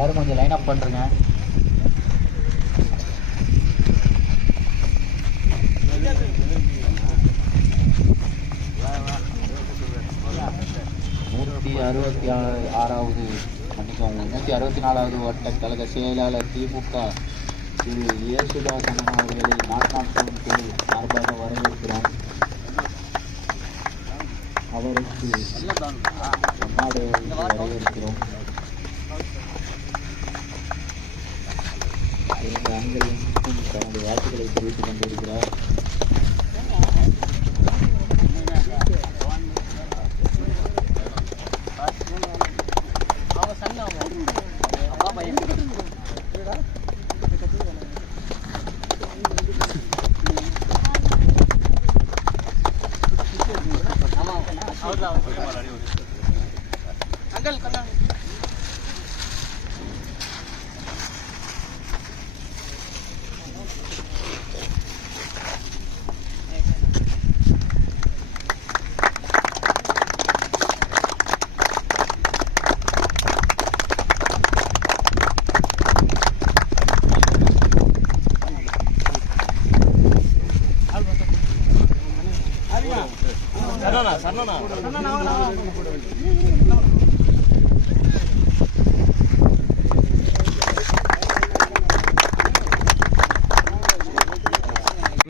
எல்லாரும் கொஞ்சம் line up பண்ணுறங்க. நூற்றி 64வது வட்ட கழக செயலாளர் திமுக திரு இயேசுதாசன் அவர்களை நாட்டாட்டம் குழு சார்பாக வரவேற்கிறோம். அவருக்கு வரவேற்கிறோம். இரண்டு ஆண்களும் தனது வாழ்த்துக்களை தெரிவித்துக் கொண்டிருக்கிறார்.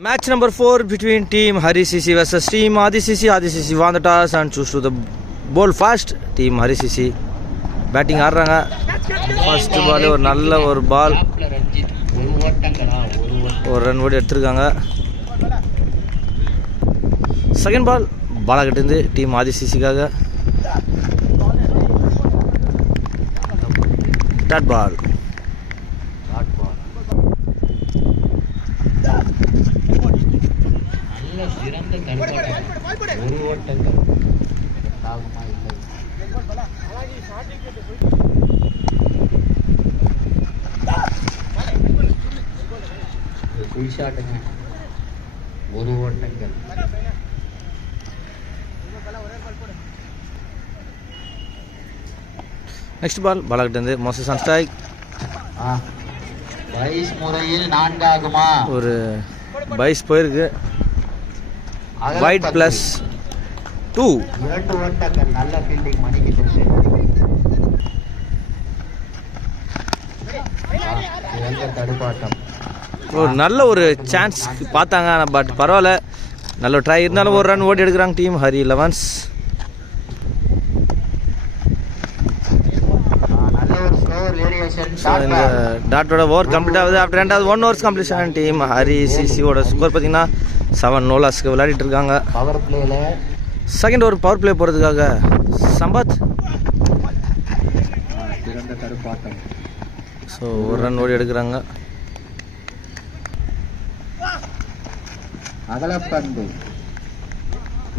Match number 4 between team Hari CC versus team Adi CC. Adi CC won the toss and choose to the ball fast. Team Hari CC batting ஆடுறாங்க. ஃபர்ஸ்ட் பால் ஒரு நல்ல ஒரு பால், ஒரு ரன் ஓடி எடுத்துருக்காங்க. செகண்ட் பால் பாலாகிட்டேருந்து டீம் ஆதி சிசிக்காக. Dot ball. சிறந்த தடுப்பாட்டம், ஒரு ஓட்டங்கள் ஆகுமா இல்லை. குட் ஷாட்டுங்க, ஒரு ஓட்டங்கள். நெக்ஸ்ட் பால் பாலாகிட்டேருந்து மோசஸ் ஆன் ஸ்ட்ரைக். பைஸ் முறையில் 4 ஆகுமா? ஒரு பைஸ் போயிருக்கு. White plus 2. 2 ஓட்டங்கள். நல்ல ஃபீல்டிங் மணிக்கிட்டு. சிறந்த தடுப்பாட்டம். ஒரு நல்ல ஒரு சான்ஸ் பார்த்தாங்க, பட் பரவாயில்ல, நல்ல ட்ரை இருந்தாலும் ஒரு ரன் ஓடி எடுக்கிறாங்க டீம் ஹரி 11s. இந்த டாட்டோட ஓவர் கம்ப்ளீட் ஆகுது. ஆஃப்டர் ரெண்டாவது 1 ஓவர்ஸ் கம்ப்ளீஷன். டீம் ஹரி சிசியோட ஸ்கோர் பார்த்தீங்கன்னா 7 நோலாஸ்க்கு விளையாடிட்டு இருக்காங்க. செகண்ட் ஓவர் பவர் பிளே போகிறதுக்காக சம்பத். ஸோ ஒரு ரன் ஓடி எடுக்கிறாங்க. அகலப்பந்து.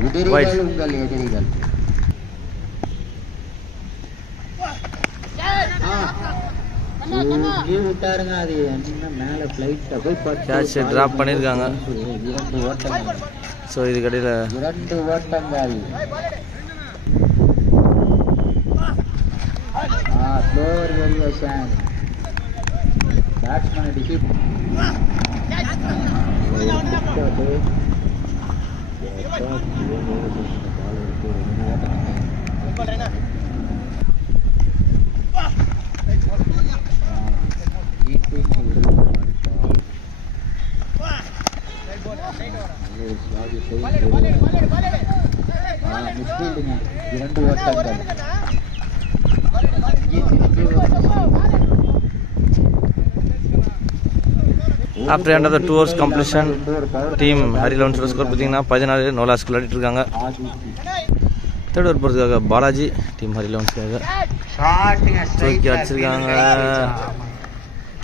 எதிரிகள் உங்கள் எதிரிகள். விட்டாருங்க, அது என்ன மேல ஃப்ளைட்ல போய் கேட்ச் டிராப் பண்ணியிருக்காங்க. 2 ஓட்டங்கள். ஸோ இதுக்கடையில் 2 ஓட்டங்கள். Slower variation. Batsman defeat. மிஸ்ஃபீல்டுங்க, 2 ஓட்டங்கள். After end of the 2 overs completion team Hari 11s score பார்த்தீங்கன்னா 14 நோலாஸ்க்கு விளையாடிட்டு இருக்காங்க. தேர்ட் ஓவர் போகிறதுக்காக பாலாஜி டீம் ஹரி 11ஸ்க்காக தூக்கி அடிச்சிருக்காங்க.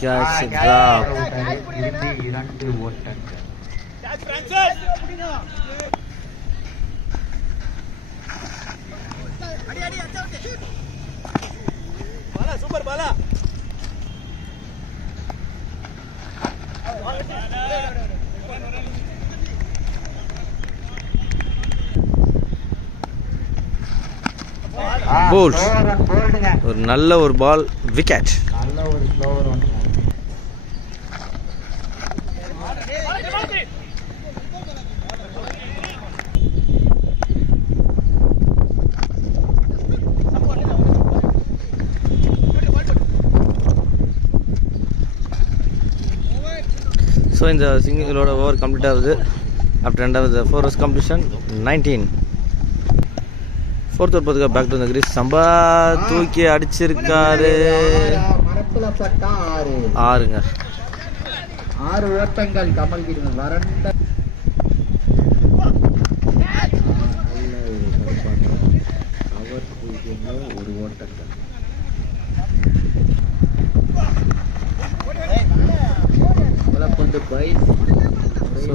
Catch drop. 2 ஓட்டங்கள். சூப்பர் பாலா. போல்ட். ஒரு நல்ல ஒரு பால், விக்கெட். நல்ல ஒரு ஸ்லோவர் ஒன்று. ஸோ இந்த சிங்கிளோட ஓவர் கம்ப்ளீட் ஆகுது. After end of the 4 overs completion 19. Fourth over பார்த்துக்க பேக் டு த கிரீஸ். சம்பா தூக்கி அடிச்சிருக்காரு. மரத்துல பட்டா 6ங்க. 6 ஓட்டங்கள் கமல் கிட்ட வறண்ட ஒரு ஓட்டங்கள். ஸோ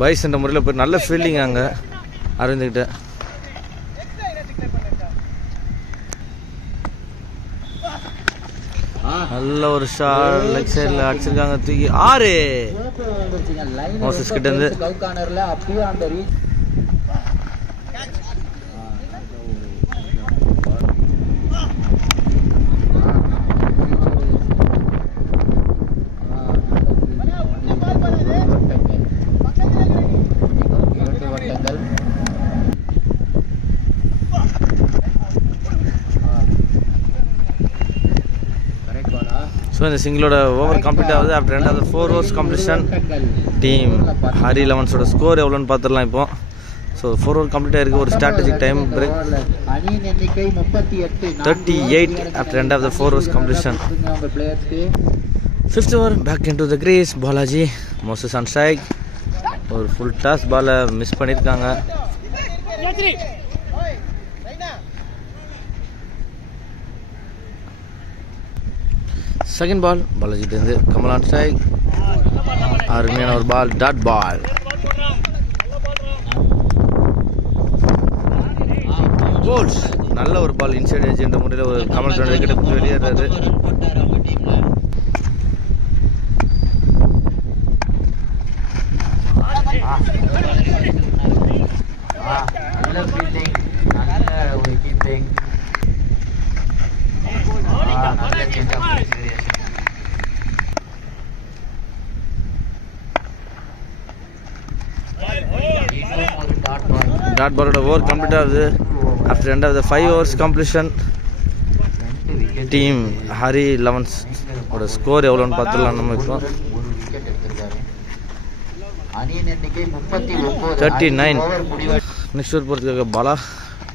பைஸ் என்ற முறையில் போய் நல்ல ஃபீல்டிங் அங்கே அரவிந்துக்கிட்ட. நல்ல ஒரு ஷாட் லெக் சைடில் அடிச்சிருக்காங்க. தூக்கி 6 மோசஸ் கிட்ட இருந்து. ஸோ இந்த சிங்கிளோட ஓவர் கம்ப்ளீட் ஆகுது. After end of the 4 overs completion team Hari லெவன்ஸோட ஸ்கோர் எவ்வளோன்னு பார்த்துடலாம் இப்போ. ஸோ 4 over கம்ப்ளீட் ஆகிருக்கு. ஒரு strategic time break 38 after end of the 4 overs completion. 5th over back in to the crease. Balaji Moses on strike. ஒரு full toss பாலை miss பண்ணியிருக்காங்க. Second ball பாலாஜிட்டேருந்து கமல் ஆன் ஸ்ட்ரைக். அருமையான ஒரு பால், டாட் பால். கோல்ஸ் நல்ல ஒரு பால் இன்சைட் எட்ஜ் என்ற முறையில் ஒரு கமல் 2 விக்கெட்டை பிடிச்சி வெளியேறாரு. நல்ல ஃபீல்டிங், நல்ல ஒரு கீப்பிங், நல்ல சேஞ்ச் ஆஃப் வேரியேஷன். டாட் பாலோட ஓவர் கம்ப்ளீட் ஆகுது. After end of the 5 overs completion team Hari elevens ஓட ஸ்கோர் எவ்வளோன்னு பார்த்துடலாம் நம்ம இப்போ. 39. நெக்ஸ்ட் ஓவர் போகிறதுக்காக பாலா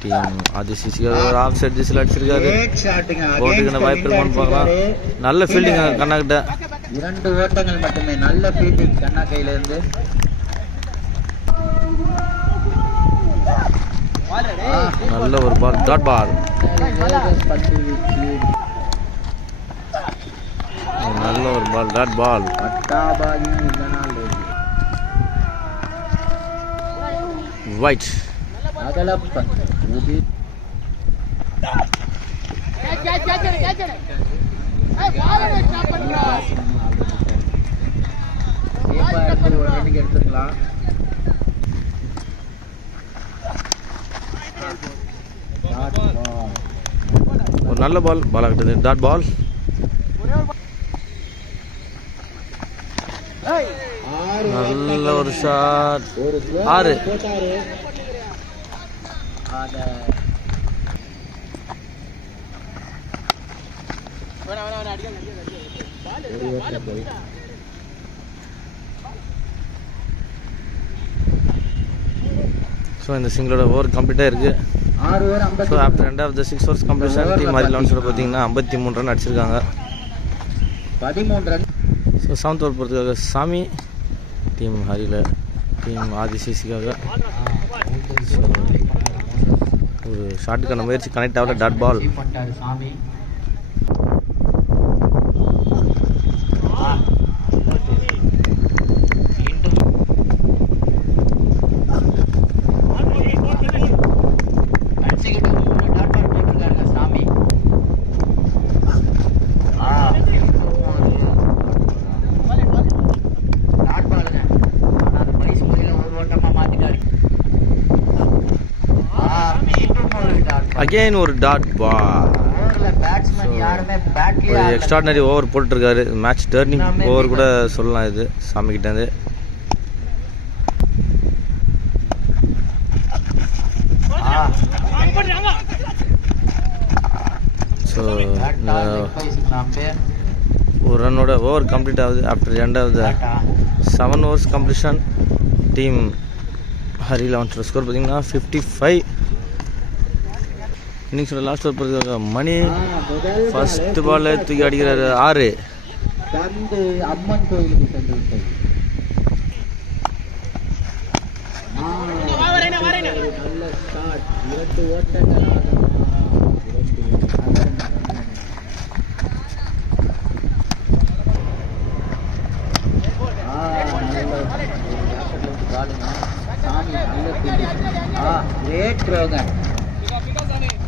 டீம் ஆதிசிசிக்காக ஒரு ஆஃப் சைட் திசையில் அடிச்சிருக்காரு. போட்டுக்கிற வாய்ப்பு இருக்குன்னு பார்க்கலாம். நல்ல ஃபீல்டிங் கண்ணாக்கிட்ட. 2 ஓட்டங்கள் மட்டுமே. நல்ல ஃபீல்டிங் கண்ணா கையில இருந்து. நல்ல ஒரு பால், டாட் பால். நல்ல ஒரு பால், டாட் பால். வைட். எடுத்துக்கலாம். ஒரு நல்ல பால் பாலாகிட்டது, டாட் பால். நல்ல ஒரு ஷாட். 6. ஸோ இந்த சிங்கிளோட ஓவர் கம்ப்ளீட்டாக இருக்குது. So after end of the 6 overs completion team Hari லெவன்ஸோட பார்த்தீங்கன்னா 53 ரன் அடிச்சிருக்காங்க. 13 ரன். ஸோ 7th over போகிறதுக்காக சாமி டீம் ஹரியில் டீம் ஆதிசிசிக்காக ஒரு ஷாட்டுக்கான முயற்சி கனெக்ட் ஆகல, டாட் பால். சாமி அகெயின் ஒரு டாட் பால். ஒரு எக்ஸ்ட்ராடினரி ஓவர் போட்டுருக்காரு. மேட்ச் டர்னிங் ஓவர் கூட சொல்லலாம் இது சாமி கிட்டேருந்து. ஸோ ஒரு ரன்னோட ஓவர் கம்ப்ளீட் ஆகுது. After end of the 7 overs completion team Hari லெவன்ஸோட ஸ்கோர் பார்த்தீங்கன்னா 55. இன்னிங்ஸோட லாஸ்ட் ஓவர் போகிறதுக்காக மணி ஃபர்ஸ்ட் பால் தூக்கி அடிக்கிறாரு 6. அம்மன் கோயிலுக்கு சென்று விட்டது. நல்ல ஸ்டார்ட். 2 ஓட்டங்களாக கிரேட் ரோகன்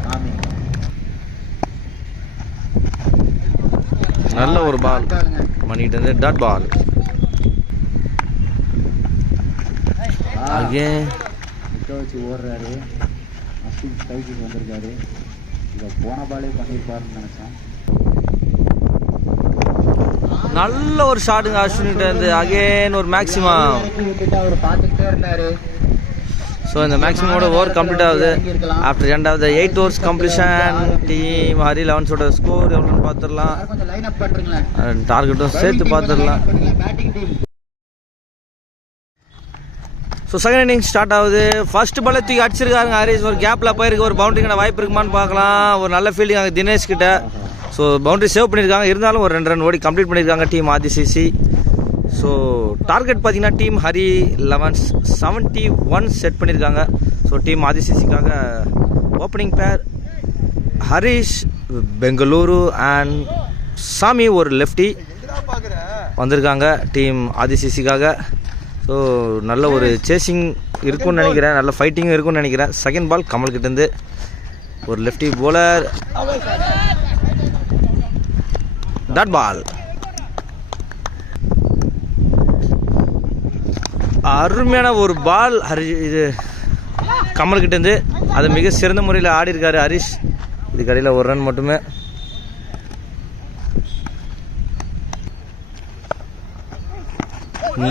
சாமி. நல்ல ஒரு பால் மணிகிட்ட இருந்து டாட் பால். அகேன் வச்சு ஓடுறாரு. அஸ்வின் ஸ்ட்ரைக்கு வந்திருக்காரு. இதை போன பாலே பண்ணியிருப்பாருன்னு நினைச்சேன். நல்ல ஒரு ஷாட்டுங்க அஸ்வின்கிட்ட இருந்து. அகேன் ஒரு மேக்ஸிமம். அவர் பார்த்துக்கிட்டே இருந்தாரு. ஸோ இந்த மேக்ஸிமோட ஓவர் கம்ப்ளீட் ஆகுது. After end of the 8 overs completion team Hari லெவன்ஸோட ஸ்கோர் எவ்வளோன்னு பார்த்துடலாம். டார்கெட்டும் சேர்த்து பார்த்துடலாம். ஸோ செகண்ட் இன்னிங் ஸ்டார்ட் ஆகுது. ஃபர்ஸ்ட் பால் தூக்கி அடிச்சிருக்காருங்க ஹரிஸ். ஒரு கேப்பில் போயிருக்கு. ஒரு பவுண்டரிக்கான வாய்ப்பு இருக்குமான்னு பார்க்கலாம். ஒரு நல்ல ஃபீல்டிங் அங்கே தினேஷ் கிட்ட. ஸோ பவுண்டரி சேவ் பண்ணியிருக்காங்க. இருந்தாலும் ஒரு 2 run ஓடி கம்ப்ளீட் பண்ணியிருக்காங்க டீம் ஆதிசிசி. ஸோ டார்கெட் பார்த்தீங்கன்னா டீம் ஹரி லெவன்ஸ் 71 செட் பண்ணியிருக்காங்க. ஸோ டீம் ஆதிசிசிக்காக ஓப்பனிங் பேர் ஹரிஷ் பெங்களூரு அண்ட் சாமி ஒரு லெஃப்டி வந்திருக்காங்க டீம் ஆதிசிசிக்காக. ஸோ நல்ல ஒரு சேசிங் இருக்கும்னு நினைக்கிறேன். நல்ல ஃபைட்டிங்கும் இருக்கும்னு நினைக்கிறேன். செகண்ட் பால் கமல் கிட்டேருந்து ஒரு லெஃப்டி போலர் டாட் பால். அருமையான ஒரு பால் இது கமல்கிட்டேருந்து. அதை மிக சிறந்த முறையில் ஆடி இருக்காரு ஹரிஷ். இது கடையில் ஒரு ரன் மட்டுமே.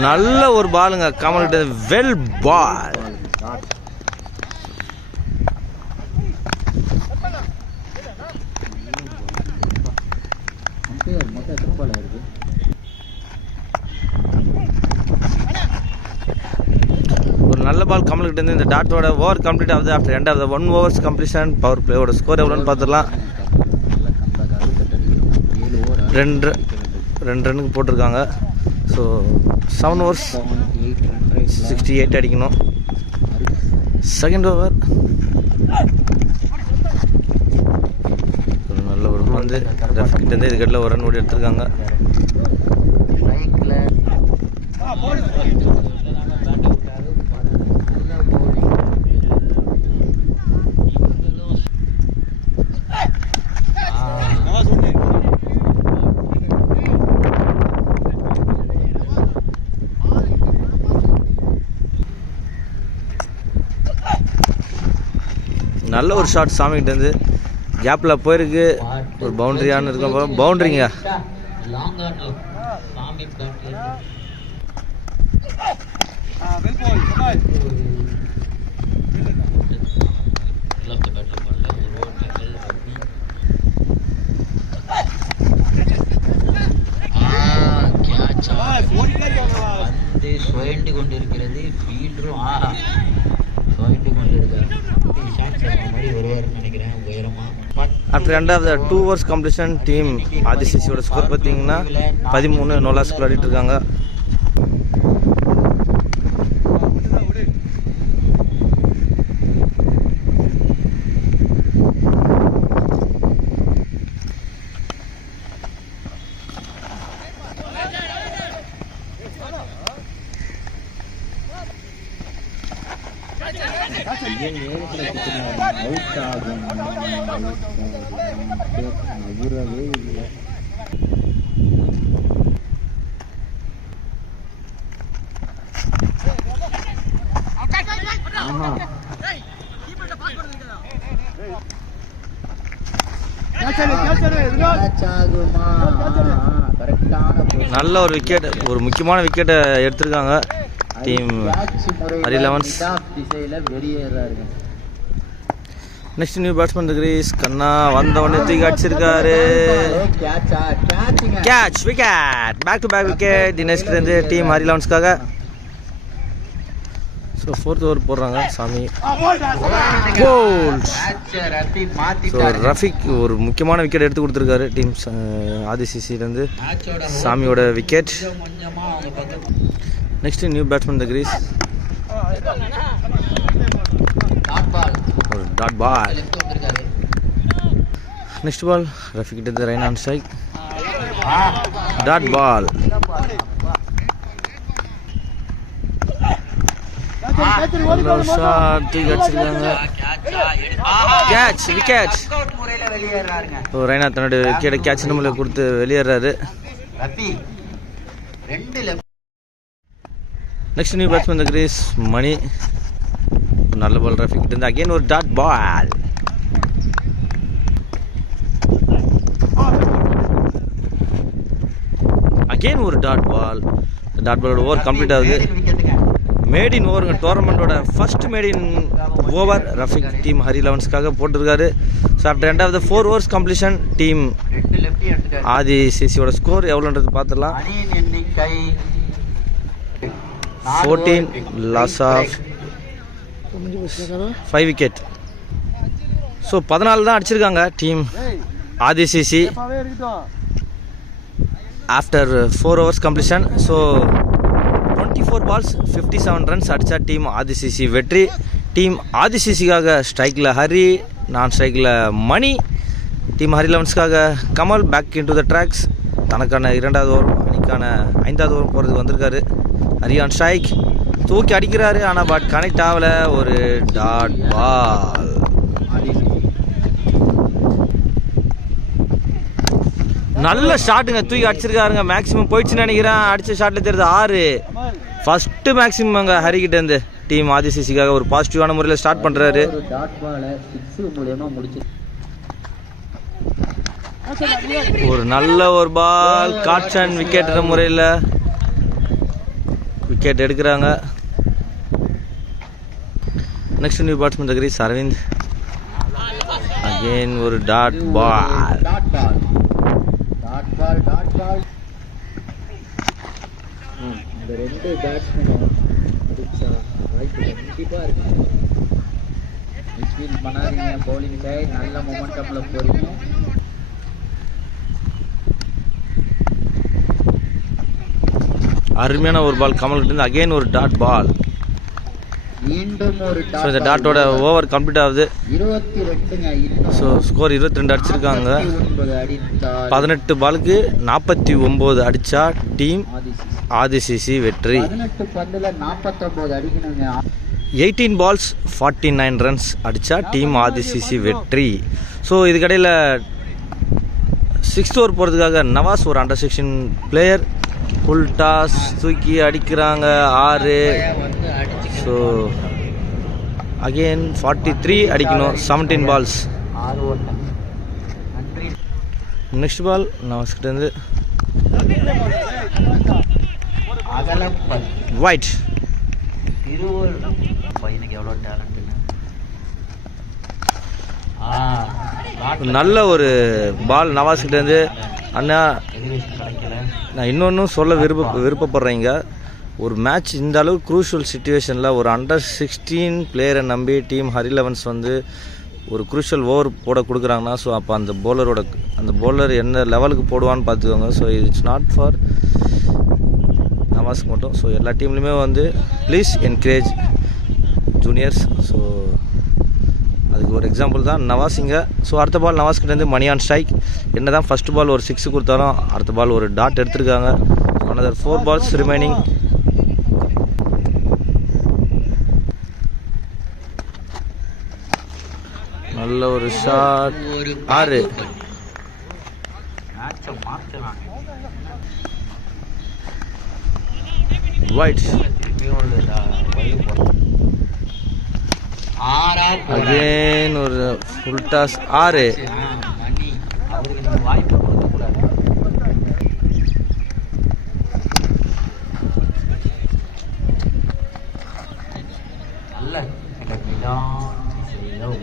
நல்ல ஒரு பாலுங்க கமல்கிட்ட. வெல் பால். ஒரு நல்ல பால் கமல்கிட்ட இருந்து. இந்த டாட்டோட ஓவர் கம்ப்ளீட் ஆகுது. After end of the 1 overs கம்ப்ளீஷன் பவர் பிளேயோட ஸ்கோர் எவ்வளோன்னு பார்த்துடலாம். 2 ரன்னுக்கு போட்டிருக்காங்க. ஸோ 7 overs 68 அடிக்கணும். செகண்ட் ஓவர் ஒரு நல்ல ஒரு வந்து லெஃப்ட்கிட்டேருந்து இதுக்கட்டில் ஒரு ரன் ஓடி எடுத்துருக்காங்க. நல்ல ஒரு ஷாட் சாமிகிட்டேருந்து. கேப்பில் போயிருக்கு. ஒரு பவுண்டரியானு இருக்க பவுண்டரிங்க. சுழண்டு கொண்டிருக்கிறது. ஃபீல்டரும் சுழண்டு கொண்டிருக்கிறது. After end of the 2 overs completion team ஆதிசிசியோட ஸ்கோர் பார்த்தீங்கன்னா 13 நோ லாஸ்க்கு விளையாடிட்டு இருக்காங்க. அவுட் ஆகும் நவுறவே இல்லை. Catch ஆகுமா? கரெக்டான நல்ல ஒரு விக்கெட், ஒரு முக்கியமான விக்கெட்டை எடுத்திருக்காங்க டீம் ஹரி லெவன்ஸ். திசையில வெளியேறாருங்க. Next new batsman crease Kanna வந்த உடனே தூக்கி அடிச்சிருக்காரு. Catch wicket, back to back wicket தினேஷ்லேருந்து டீம் ஹரி லெவன்ஸ்க்காக. ஸோ 4th ஓவர் போடுறாங்க சாமி. ஸோ ரஃபிக் ஒரு முக்கியமான விக்கெட் எடுத்து கொடுத்துருக்காரு டீம் ஆதிசிசிலேருந்து சாமியோட wicket. Next new batsman crease ஒரு dot ball. Next ball Rafiq கிட்ட Raina on strike, dot ball. Catch wicket. Raina தன்னுடைய விக்கெட்டை கேட்ச் நம்மள கொடுத்து வெளியேறாரு. Next new batsman crease Mani. நல்ல பால் ரஃபிக் கிட்ட இருந்து அகைன் ஒரு டாட் பால். அகைன் ஒரு டாட் பால். டாட் பாலோட ஓவர் கம்ப்ளீட் ஆகுது. மேட் இன் ஓவருங்க, டோர்னமெண்ட்டோட first maiden over Rafiq team Hari லெவன்ஸ்க்காக போட்டிருக்காரு. So after end of the 4 overs completion team ஆதிசிசியோட ஸ்கோர் எவ்வளோன்றது பார்த்துடலாம். 14 லாஸ் ஆஃப் 5 விக்கெட். ஸோ 14 தான் அடிச்சிருக்காங்க டீம் ஆதிசிசி after 4 overs completion. So 24 balls 57 runs அடிச்சா டீம் ஆதிசிசி வெற்றி. டீம் ஆதிசிசிக்காக ஸ்ட்ரைக்கில் ஹரி, நான் ஸ்ட்ரைக்கில் மணி. டீம் ஹரி லெவன்ஸ்க்காக Kamal back in to the tracks. தனக்கான 2வது ஓவர் அணிக்கான 5வது ஓவர் போகிறதுக்கு வந்திருக்காரு. ஹரி ஆன் ஸ்ட்ரைக் தூக்கி அடிக்கிறாரு, ஆனால் பட் கனெக்ட் ஆகலை. ஒரு டாட் பால். நல்ல ஷாட்டுங்க, தூக்கி அடிச்சிருக்காருங்க. மேக்ஸிமம் போயிடுச்சுன்னு நினைக்கிறேன். அடிச்ச ஷாட்ல தெரியுது 6. ஃபர்ஸ்ட் மேக்ஸிமம் அங்கே ஹரிக்கிட்ட இருந்து டீம் ஆதிசிசிக்காக ஒரு பாசிட்டிவான முறையில் ஸ்டார்ட் பண்றாரு. ஒரு நல்ல ஒரு பால் காட்சன் விக்கெட் முறையில் விக்கெட் எடுக்கிறாங்க. Next new batsman crease Aravind. Again ஒரு டாட் பால். இந்த 2 பேட்ஸ்மேனும் அடிச்சா வாய்ப்பு கண்டிப்பாக இருக்கு. மிஸ்ஃபீல்ட் பண்ணாதீங்க, பவுலிங் சைட் நல்ல மொமெண்டம்ல போறீங்க. அருமையான ஒரு பால் கமல் கிட்ட இருந்து அகைன் ஒரு டாட் பால். மீண்டும் ஒரு ஸோ இந்த டாட்டோட ஓவர் கம்ப்ளீட் ஆகுது. 22ங்க. ஸோ ஸ்கோர் 22 அடிச்சிருக்காங்க. 18 பாலுக்கு 49 அடிச்சா டீம் ஆதிசிசி வெற்றி. 18 பந்துல 49 அடிக்கணுங்க. 18 balls 49 runs அடிச்சா டீம் ஆதிசிசி வெற்றி. ஸோ இதுக்கடையில் 6th ஓவர் போகிறதுக்காக நவாஸ் ஒரு அண்டர் 16 பிளேயர் ஃபுல் டாஸ் தூக்கி அடிக்கிறாங்க 6. ஸோ அகெயின் 43 அடிக்கணும். 17 balls. நெக்ஸ்ட் பால் நவாஸ்கிட்டேருந்து ஒயிட். நல்ல ஒரு பால் நவாஸ்கிட்டேருந்து. அண்ணா நான் இன்னொன்றும் சொல்ல விருப்பப்படுறேங்க. ஒரு மேட்ச் இந்த அளவுக்கு க்ரூஷியல் சுச்சுவேஷனில் ஒரு அண்டர் 16 பிளேயரை நம்பி டீம் ஹரி லெவன்ஸ் வந்து ஒரு க்ரூஷியல் ஓவர் போட கொடுக்குறாங்கன்னா ஸோ அப்போ அந்த பவுலர் என்ன லெவலுக்கு போடுவான்னு பார்த்துக்கோங்க. ஸோ இட்ஸ் நாட் ஃபார் நவாஸ்க்கு மட்டும். ஸோ எல்லா டீம்லையுமே வந்து ப்ளீஸ் என்கரேஜ் ஜூனியர்ஸ். ஸோ அதுக்கு ஒரு எக்ஸாம்பிள் தான் நவாஸிங்க. ஸோ அடுத்த பால் நவாஸ்கிட்டேருந்து மணி ஆன் ஸ்ட்ரைக். என்ன தான் ஃபஸ்ட் பால் ஒரு 6 கொடுத்தாலும் அடுத்த பால் ஒரு டாட் எடுத்திருக்காங்க. another 4 balls remaining. நல்ல ஒரு ஷாட் 6. வைட். அகைன் ஒரு ஃபுல் டாஸ் 6. அவருக்கு நம்ம வாய்ப்பு கொடுக்கக்கூடாது. நல்ல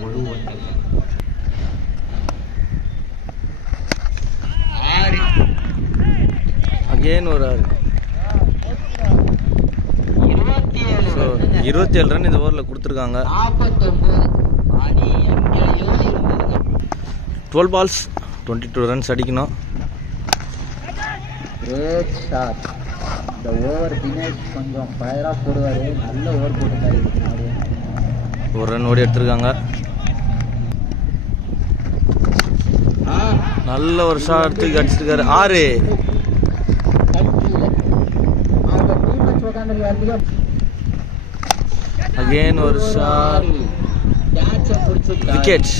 ஒரு அகெயின் ஒரு 27 ரன் இந்த ஓவரில் கொடுத்துருக்காங்க. 12 balls 22 runs அடிக்கணும். Great shot. இந்த ஓவர் தினேஷ் கொஞ்சம் ஃபயராக போடுவார். நல்ல ஓவர் போட்டுருக்காரு. ஒரு ரன் ஓடி எடுத்திருக்காங்க. நல்ல ஒரு ஷாட் தூக்கி அடிச்சிருக்காரு. 6. அகெயின் ஒரு ஷாட். விக்கெட்.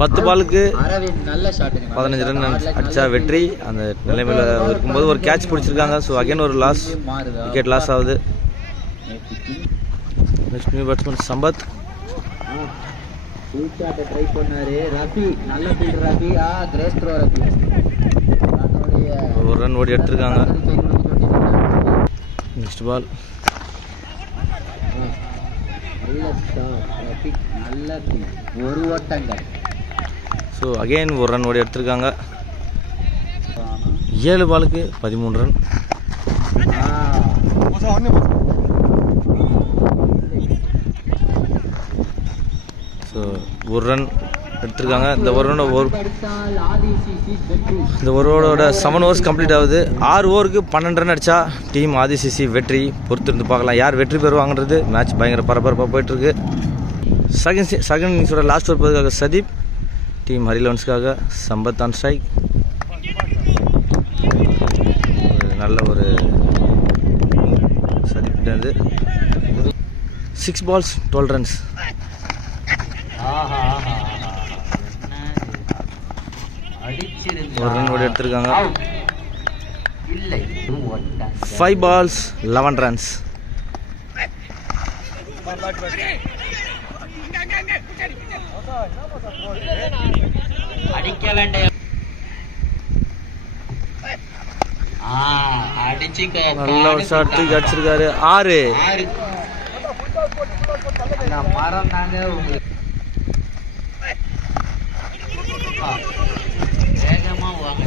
10 பாலுக்கு 15 ரன் அடிச்சா வெற்றி. அந்த நிலைமையில் இருக்கும்போது ஒரு கேட்ச் பிடிச்சிருக்காங்க. ஸோ அகெயின் ஒரு லாஸ், விக்கெட் லாஸ் ஆகுது. Next new batsman Sampath. Try பண்ணாரு ரஃபி. நல்ல fielder Rafi. Great throw Rafi. ஒரு ரன் ஓடி எடுத்திருக்காங்க. Next ball. நல்ல ஷாட் ரஃபி. நல்ல ஒரு ஓட்டங்கள். ஸோ அகெயின் ஒரு ரன் ஓடி எடுத்திருக்காங்க. 7 பாலுக்கு 13 ரன். ஸோ ஒரு ரன் எடுத்திருக்காங்க. இந்த ஓவரோட 7 overs கம்ப்ளீட் ஆகுது. 6 ஓவருக்கு 12 ரன் அடித்தா டீம் ஆதிசிசி வெற்றி. பொறுத்திருந்து பார்க்கலாம் யார் வெற்றி பெறுவாங்கன்றது. மேட்ச் பயங்கர பரபரப்பாக போயிட்டுருக்கு. செகண்ட் இன்னிங்ஸோட லாஸ்ட் ஓவர் போகிறதுக்காக சதீப். டீம் ஹரிலவன்ஸ்க்காக சம்பத் ஆன் ஸ்ட்ரைக். நல்ல ஒரு சதீப்கிட்டேருந்து 6 balls 12 runs. ஒரு ரன் ஓடி எடுத்திருக்காங்க. 5 balls 11 runs. அடிக்க வேண்டிய நல்ல ஒரு ஷாட் தூக்கி அடிச்சிருக்காரு. 6. மரம் தாங்க உங்களுக்கு வேகமா வாங்க.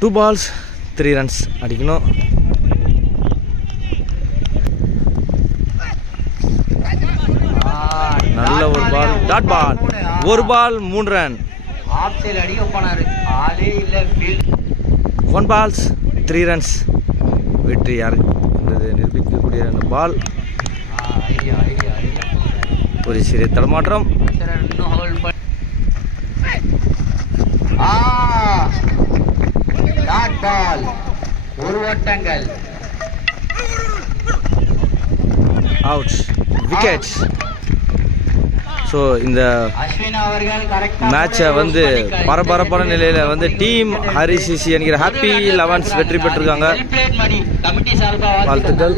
2 balls 3 runs அடிக்கணும். நல்ல ஒரு பால். Dot ball. ஒரு பால் 3 ரன். ஆஃப் சைடு அடிக்க போனாரு. ஆளே இல்ல. 1 balls 3 runs. வெற்றி யாருக்கு நிரூபிக்கக்கூடிய அந்த பால். ஒரு சிறிய தடமாற்றம். Dot ball. ஒரு ஓட்டங்கள். அவுட். விக்கெட். ஸோ இந்த மேட்சை வந்து பரபரப்பான நிலையில் வந்து டீம் ஹரிசிசி என்கிற ஹாப்பி 11s வெற்றி பெற்றிருக்காங்க. வாழ்த்துக்கள்.